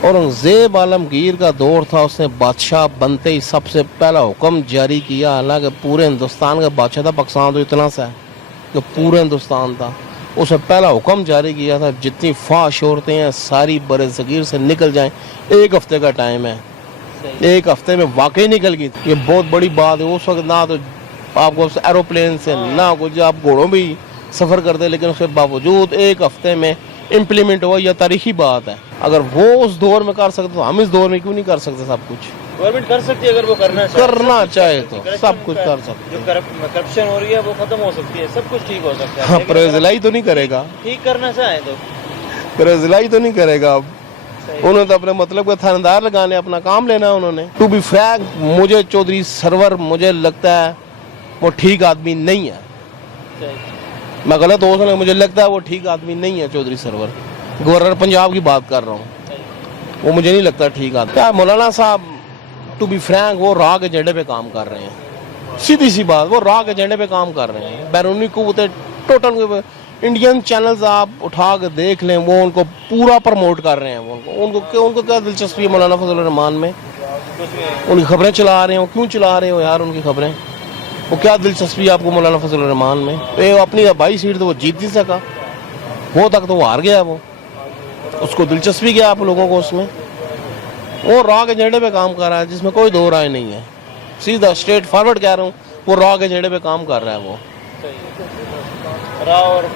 औरंगजेब आलमगीर का दौर था, उसने बादशाह बनते ही सबसे पहला हुक्म जारी किया, हालांकि पूरे हिंदुस्तान का बादशाह था, पाकिस्तान तो इतना सा है कि पूरे हिंदुस्तान था, उसने पहला हुक्म जारी किया था जितनी फाश औरतें हैं सारी बरे सगीर से निकल जाएं, 1 हफ्ते का टाइम है, 1 हफ्ते में वाकई निकल गई। ये बहुत बड़ी बात है। उस वक्त ना तो आपको एरोप्लेन से ना कुछ, आप घोड़ों भी सफ़र करते, लेकिन उसके बावजूद 1 हफ्ते में इम्प्लीमेंट हुआ। यह तारीखी बात है। अगर वो उस दौर में कर सकते तो हम इस दौर में क्यों नहीं कर सकते? सब कुछ गवर्नमेंट कर सकती है, अगर वो करना चाहे तो सब कुछ कर सकते। जो करप्शन हो रही है वो खत्म हो सकती है, सब कुछ ठीक हो सकता है। हाँ, प्रेजलाई तो नहीं करेगा, ठीक करना चाहे तो प्रेजलाई तो नहीं करेगा। अब उन्होंने तो अपने मतलब का थानेदार लगाने, अपना काम लेना है उन्होंने। टू बी फ्रैंक, मुझे चौधरी सरवर मुझे लगता है वो ठीक आदमी नहीं है। मैं गलत हो सकता, मुझे लगता है वो ठीक आदमी नहीं है चौधरी सरवर। गवर्नर पंजाब की बात कर रहा हूँ, वो मुझे नहीं लगता ठीक आदमी। क्या मौलाना साहब, टू बी फ्रैंक, वो राह के एजेंडे पे काम कर रहे हैं। सीधी सी बात, वो राह के एजेंडे पे काम कर रहे हैं। बैरूनी कुव्वतें टोटल इंडियन चैनल्स आप उठा के देख लें, वो उनको पूरा प्रमोट कर रहे हैं। वो उनको क्या दिलचस्पी है मौलाना फजल रहमान में? उनकी खबरें चला रहे हो, क्यों चला रहे हो यार उनकी खबरें? वो क्या दिलचस्पी है आपको मौलाना फजल रहमान में? तो अपनी 22 सीट तो वो जीत नहीं सका, वो तक तो वो हार गया। वो उसको दिलचस्पी क्या आप लोगों को उसमें? वो रॉ के एजेंडे पे काम कर रहा है, जिसमें कोई दो राय नहीं है। सीधा स्ट्रेट फॉरवर्ड कह रहा हूँ, वो रॉ के एजेंडे पे काम कर रहा है। वो और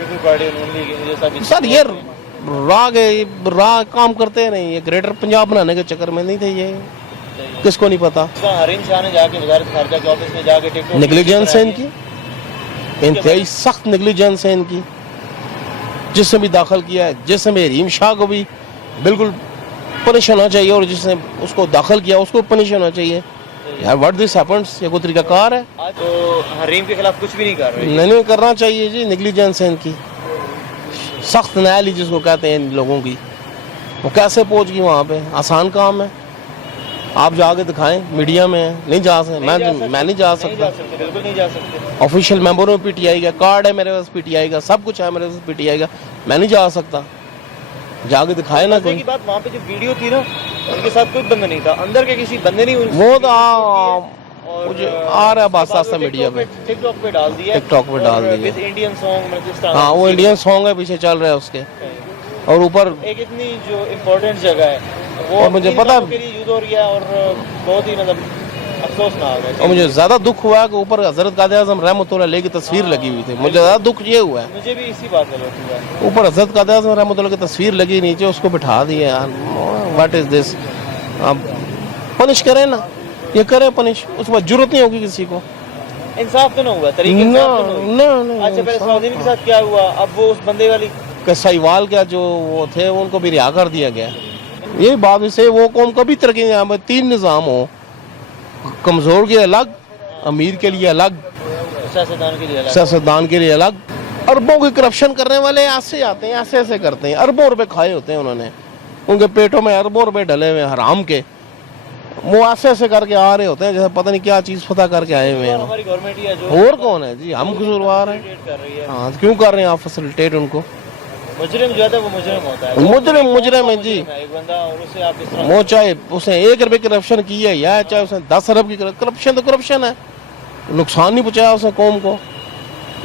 सर ये रॉ काम करते नहीं, ये ग्रेटर पंजाब बनाने के चक्कर में नहीं थे। ये किसको नहीं पता? हरीम शाह ने जाके वज़ारत खारजा के ऑफिस में जाके टिकटॉक नेग्लिजेंस है इनकी, इंतहाई सख्त नेग्लिजेंस है इनकी। जिसने भी दाखिल किया है, जिसने भी हरीम शाह को भी बिल्कुल पनिश होना चाहिए, और जिसने उसको दाखिल किया उसको पनिश होना चाहिए। यार व्हाट दिस हैपेंस, ये कोई तरीकाकार है? तो हरीम के खिलाफ कुछ भी नहीं कर रहे। नहीं करना चाहिए जी, नेग्लिजेंस है इनकी, सख्त न्यायालय जिसको कहते हैं इन लोगों की। वो कैसे पहुंच गई वहाँ पे? आसान काम है, आप जाके दिखाएं। मीडिया में नहीं जा सकते, मैं नहीं जा सकता, बिल्कुल नहीं जा सकते। ऑफिशियल मेंबरों में पीटीआई का कार्ड है मेरे पास, पीटीआई का सब कुछ है मेरे पास, पीटीआई का। मैं नहीं जा सकता, जाके दिखाए ना कोई। बात वहाँ पे जो वीडियो थी ना, उनके साथ कोई बंदा नहीं था, अंदर के किसी बंदे नहीं। वो तो मुझे आ रहा है बादशाह मीडिया में, टिकटॉक पे डाल दिया, टिकटॉक पे डाल दिया। विद इंडियन सॉन्ग, हाँ वो इंडियन सॉन्ग है, पीछे चल रहा है उसके, और ऊपर एक इतनी जो इम्पोर्टेंट जगह है वो मुझे पता के लिए यूज हो रही है, और बहुत ही मतलब अफसोसनाक है। और मुझे ज्यादा दुख हुआ है कि ऊपर हजरत कादिर आज़म रहमतुल्लाह अलैह की तस्वीर लगी हुई थी। मुझे ज्यादा दुख ये हुआ है, मुझे भी इसी बात का ऊपर हजरत कादिर आज़म रहमतुल्लाह की तस्वीर लगी, नीचे उसको बिठा दिया। यार व्हाट इज दिस? आप पनिश करें ना, ये करें पनिश, उसके बाद जरूरत नहीं होगी किसी को। इंसाफ तो ना हुआ, तरीके ना। अच्छा पहले सलाउद्दीन के साथ क्या हुआ, अब वो उस बंदे वाली साहिवाल का जो वो थे उनको भी रिहा कर दिया गया। यही बात से वो कौम कभी तरक्की, यहाँ पर 3 निज़ाम हो, कमजोर के अलग, अमीर के लिए अलग, सियासतदान के लिए अलग। अरबों की करप्शन करने वाले ऐसे आते हैं, ऐसे करते हैं, अरबों रुपए खाए होते हैं उन्होंने, उनके पेटों में अरबों रुपए डले हुए हराम के, वो ऐसे करके आ रहे होते हैं जैसे पता नहीं क्या चीज पता करके आए हुए हैं। हमारी गवर्नमेंट ही है जो, और कौन है जी? हम कसूरवार हैं। हाँ, क्यों कर रहे हैं आप फैसिलिटेट उनको? मुजरिम जो है वो मुजरिम होता है, मुजरिम है जी। एक बंदा, और उसे आप इस तरह, वो चाहे उसने 1 रुपए करप्शन की है या चाहे उसने 10 अरब की करप्शन, तो करप्शन है, नुकसान नहीं पहुंचाया उसने कौम को।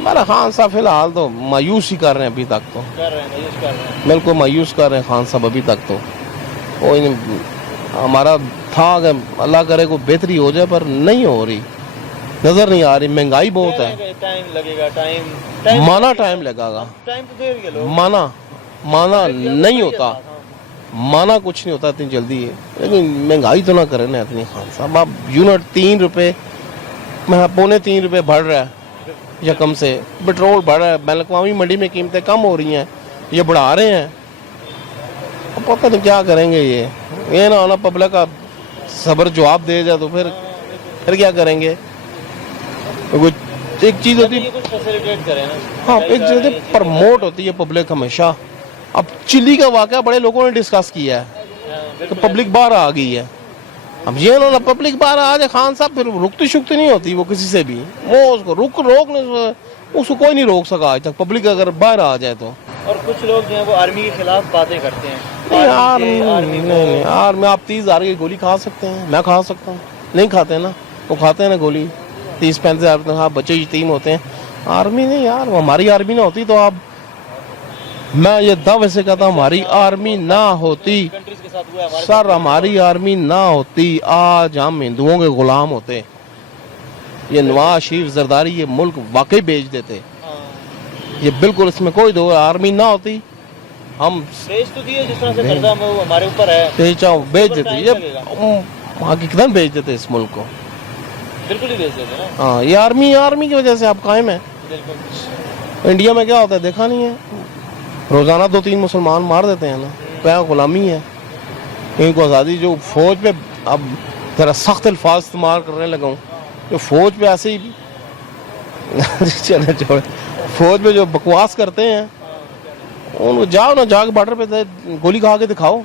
मेरा खान साहब फिलहाल तो मायूस ही कर रहे हैं, अभी तक तो कर रहे हैं, बिल्कुल मायूस कर रहे हैं खान साहब अभी तक तो। वो हमारा था कि अल्लाह करे को बेहतरी हो जाए, पर नहीं हो रही, नजर नहीं आ रही। महंगाई बहुत है, टाइम लगेगा, टाइम माना टाइम लगेगा, टाइम तो दे रही है, माना नहीं होता, माना कुछ नहीं होता इतनी जल्दी है। लेकिन महंगाई तो ना करे ना इतनी खान साहब। आप यूनिट 3 रुपए, पौने 3 रुपए बढ़ रहा है या कम से, पेट्रोल बढ़ रहा है, बैन अवी मंडी में कीमतें कम हो रही हैं, ये बढ़ा रहे हैं। अब पता नहीं क्या करेंगे ये ना होना पब्लिक का सबर जवाब दे जाए तो फिर क्या करेंगे? एक चीज होती है, हाँ एक चीज प्रमोट होती है पब्लिक हमेशा। अब चिल्ली का वाकया बड़े लोगों ने डिस्कस किया है कि पब्लिक बाहर आ गई है। अब ये ना पब्लिक बाहर आ जाए खान साहब, फिर रुकती शुकती नहीं होती वो किसी से भी, वो उसको उसको कोई नहीं रोक सका आज तक, पब्लिक अगर बाहर आ जाए तो। और कुछ लोग जो है वो आर्मी के खिलाफ बातें करते हैं, نہیں یار میں آپ 30,000 کی گولی کھا سکتے ہیں, میں کھا سکتا ہوں, نہیں کھاتے ہیں نا, وہ کھاتے ہیں نا گولی. 30-35,000 تنخواہ, بچے یتیم ہوتے ہیں. آرمی نہیں یار, وہ ہماری آرمی نہ ہوتی تو آپ, میں یہ دعوے سے کہتا ہوں ہماری آرمی نہ ہوتی کنٹریز کے ساتھ ہوا ہے ہمارے سر, ہماری آرمی نہ ہوتی آج ہم ہندوؤں کے غلام ہوتے. یہ نواز شریف زرداری یہ ملک واقعی بیچ دیتے, یہ بالکل اس میں کوئی دو, آرمی نہ ہوتی ہم بیچ تو دیے, جس طرح سے قرضہ ہمارے اوپر ہے بیچ دیتے, یہ حقیقتاً بیچ دیتے اس ملک کو. بالکل ہی بیچ دیتے نا. ہاں, یہ آرمی کی وجہ سے آپ قائم ہیں. انڈیا میں کیا ہوتا ہے دیکھا نہیں ہے, روزانہ 2-3 مسلمان مار دیتے ہیں نا, کیا غلامی ہے ان کو آزادی. جو فوج پہ اب ذرا سخت الفاظ استعمال کرنے لگا ہوں, جو فوج پہ ایسے ہی چلے چھوڑے, فوج پہ جو بکواس کرتے ہیں ان کو جاؤ نا, جا کے بارڈر پہ گولی کھا کے دکھاؤ,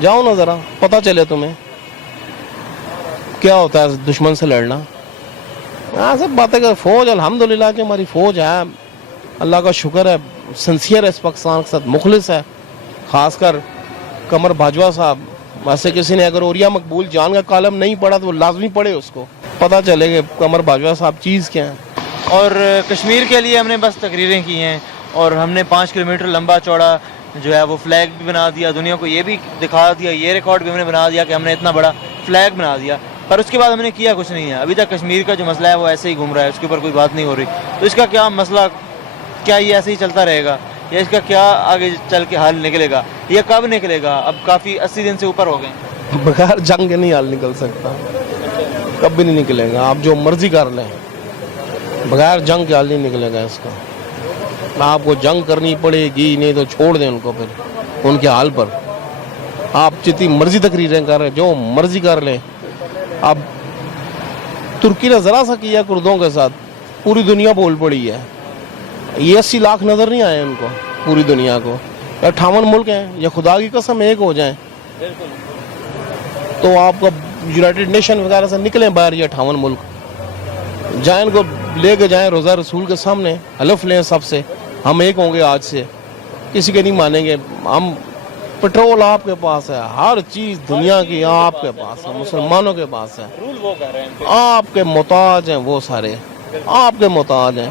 جاؤ نا ذرا پتہ چلے تمہیں کیا ہوتا ہے دشمن سے لڑنا. ہاں سب باتیں کر, فوج الحمدللہ کہ ہماری فوج ہے, اللہ کا شکر ہے, سنسیئر ہے اس پاکستان کے ساتھ, مخلص ہے. خاص کر قمر باجوہ صاحب, ویسے کسی نے اگر اوریا مقبول جان کا کالم نہیں پڑھا تو وہ لازمی پڑھے, اس کو پتہ چلے کہ قمر باجوہ صاحب چیز کیا ہے. اور کشمیر کے لیے ہم نے بس تقریریں کی ہیں, اور ہم نے 5 کلومیٹر لمبا چوڑا جو ہے وہ فلیگ بھی بنا دیا, دنیا کو یہ بھی دکھا دیا, یہ ریکارڈ بھی ہم نے بنا دیا کہ ہم نے اتنا بڑا فلیگ بنا دیا. پر اس کے بعد ہم نے کیا کچھ نہیں ہے. ابھی تک کشمیر کا جو مسئلہ ہے وہ ایسے ہی گھوم رہا ہے, اس کے اوپر کوئی بات نہیں ہو رہی. تو اس کا کیا مسئلہ, کیا یہ ایسے ہی چلتا رہے گا, یا اس کا کیا آگے چل کے حل نکلے گا, یہ کب نکلے گا؟ اب کافی 80 دن سے اوپر ہو گئے. بغیر جنگ کے نہیں حل نکل سکتا, کبھی نہیں نکلے گا. آپ جو مرضی کر لیں, بغیر جنگ کے حل نہیں نکلے گا اس کا. آپ کو جنگ کرنی پڑے گی, نہیں تو چھوڑ دیں ان کو پھر ان کے حال پر. آپ جتنی مرضی تقریریں کر رہے, جو مرضی کر لیں. اب ترکی نے ذرا سا کیا کردوں کے ساتھ, پوری دنیا بول پڑی ہے. یہ 80 لاکھ نظر نہیں آئے ان کو, پوری دنیا کو. 58 ملک ہیں, یہ خدا کی قسم ایک ہو جائیں تو آپ کا یونائٹڈ نیشن وغیرہ سے نکلیں باہر, یہ 58 ملک جائیں, ان کو لے کے جائیں روزہ رسول کے سامنے, حلف لیں سب سے, ہم ایک ہوں گے آج سے, کسی کے نہیں مانیں گے. ہم پیٹرول آپ کے پاس ہے, ہر چیز دنیا کی آپ کے پاس ہے, مسلمانوں کے پاس ہے. آپ کے محتاج ہیں وہ سارے, آپ کے محتاج ہیں,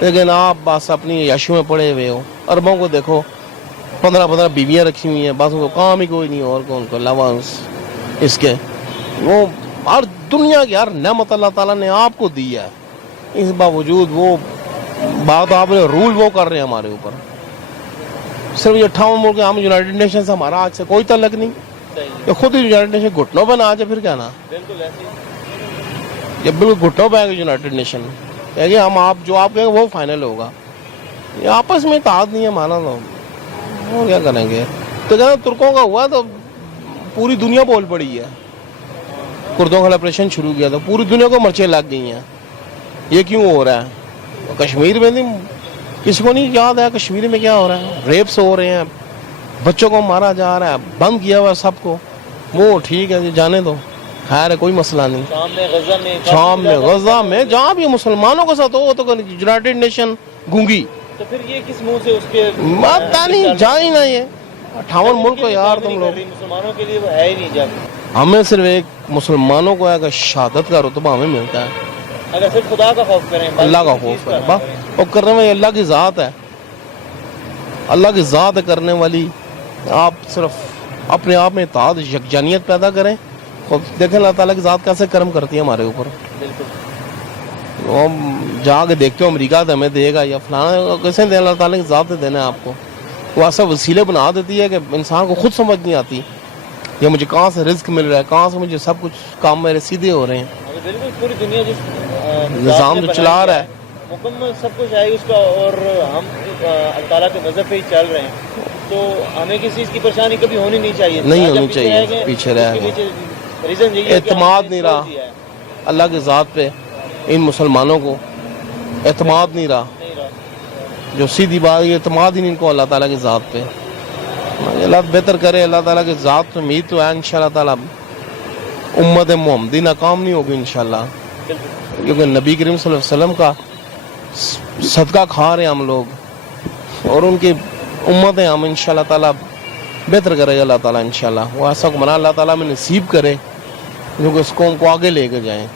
لیکن آپ بس اپنی عیاشیوں میں پڑے ہوئے ہو. عربوں کو دیکھو, 15 بیویاں رکھی ہوئی ہیں, بس ان کو کام ہی کوئی نہیں, اور ان کو علاوہ اس کے وہ ہر دنیا کی ہر نعمت اللہ تعالیٰ نے آپ کو دی ہے. اس باوجود وہ بات آپ نے رول وہ کر رہے ہیں ہمارے اوپر. صرف یہ 58 ملک, ہم یونائٹڈ نیشن سے ہمارا آج سے کوئی تعلق نہیں. یہ خود ہی یونائٹڈ نیشن گھٹنوں پہ نہ آ جائے پھر کیا نا, یہ بالکل گھٹنوں پہ آئے گا یونائٹڈ نیشن کہ ہم آپ جو آپ کہیں وہ فائنل ہوگا. یہ آپس میں اتحاد نہیں ہے مانا, تو وہ کیا کریں گے. تو کہنا ترکوں کا ہوا تو پوری دنیا بول پڑی ہے, کردوں کا آپریشن شروع کیا تو پوری دنیا کو مرچیں لگ گئی ہیں. یہ کیوں ہو رہا ہے؟ کشمیر میں نہیں, کسی کو نہیں یاد ہے کشمیر میں کیا ہو رہا ہے. ریپس ہو رہے ہیں, بچوں کو مارا جا رہا ہے, بند کیا ہوا ہے سب کو. وہ ٹھیک ہے, جانے دو, خیر ہے, کوئی مسئلہ نہیں. شام میں غزہ میں جہاں بھی مسلمانوں کے ساتھ ہو تو یونائٹڈ نیشن گونگی. تو پھر یہ کس منہ سے اس کے پتہ نہیں, جا ہی نہ, یہ 58 ملک کو یار تم لوگ. مسلمانوں کے لیے وہ ہے ہی نہیں جب. ہمیں صرف ایک مسلمانوں کو ہے کہ شہادت کا رتبہ ہمیں ملتا ہے. اگر صرف خدا کا خوف کریں, اللہ کا خوف کریں, اور کرنے میں اللہ کی ذات ہے, اللہ کی ذات ہے کرنے والی. آپ صرف اپنے آپ میں اتحاد یکجانیت پیدا کریں, خود دیکھیں اللہ تعالیٰ کی ذات کیسے کرم کرتی ہے ہمارے اوپر. ہم جا کے دیکھتے ہو امریکہ تو ہمیں دے گا, یا فلانا کیسے دے, اللہ تعالیٰ کی ذات سے دینا ہے آپ کو. وہ ایسا وسیلے بنا دیتی ہے کہ انسان کو خود سمجھ نہیں آتی یہ مجھے کہاں سے رزق مل رہا ہے, کہاں سے مجھے سب کچھ کام میرے سیدھے ہو رہے ہیں. بالکل پوری دنیا جس نظام جو چلا رہا ہے مکمل سب کچھ ہے اس کا, اور ہم اللہ تعالیٰ کے مذہب پہ ہی چل رہے ہیں, تو ہمیں کسی چیز کی پریشانی کبھی ہونی نہیں چاہیے. نہیں ہونی چاہیے, پیچھے رہ گئے. اعتماد نہیں رہا اللہ کی ذات پہ, ان مسلمانوں کو اعتماد نہیں رہا. جو سیدھی بات, یہ اعتماد ہی نہیں ان کو اللہ تعالیٰ کی ذات پہ. اللہ بہتر کرے, اللہ تعالیٰ کی ذات پہ امید تو ہے انشاءاللہ تعالیٰ امت محمدی ناکام نہیں ہوگی انشاءاللہ, کیونکہ نبی کریم صلی اللہ علیہ وسلم کا صدقہ کھا رہے ہیں ہم لوگ, اور ان کی امت ہیں ہم انشاءاللہ تعالیٰ बेहतर करेगा अल्लाह ताला इंशाल्लाह। वो ऐसा को मना अल्लाह ताला में नसीब करे जो कि इस कौम को आगे लेकर जाएं।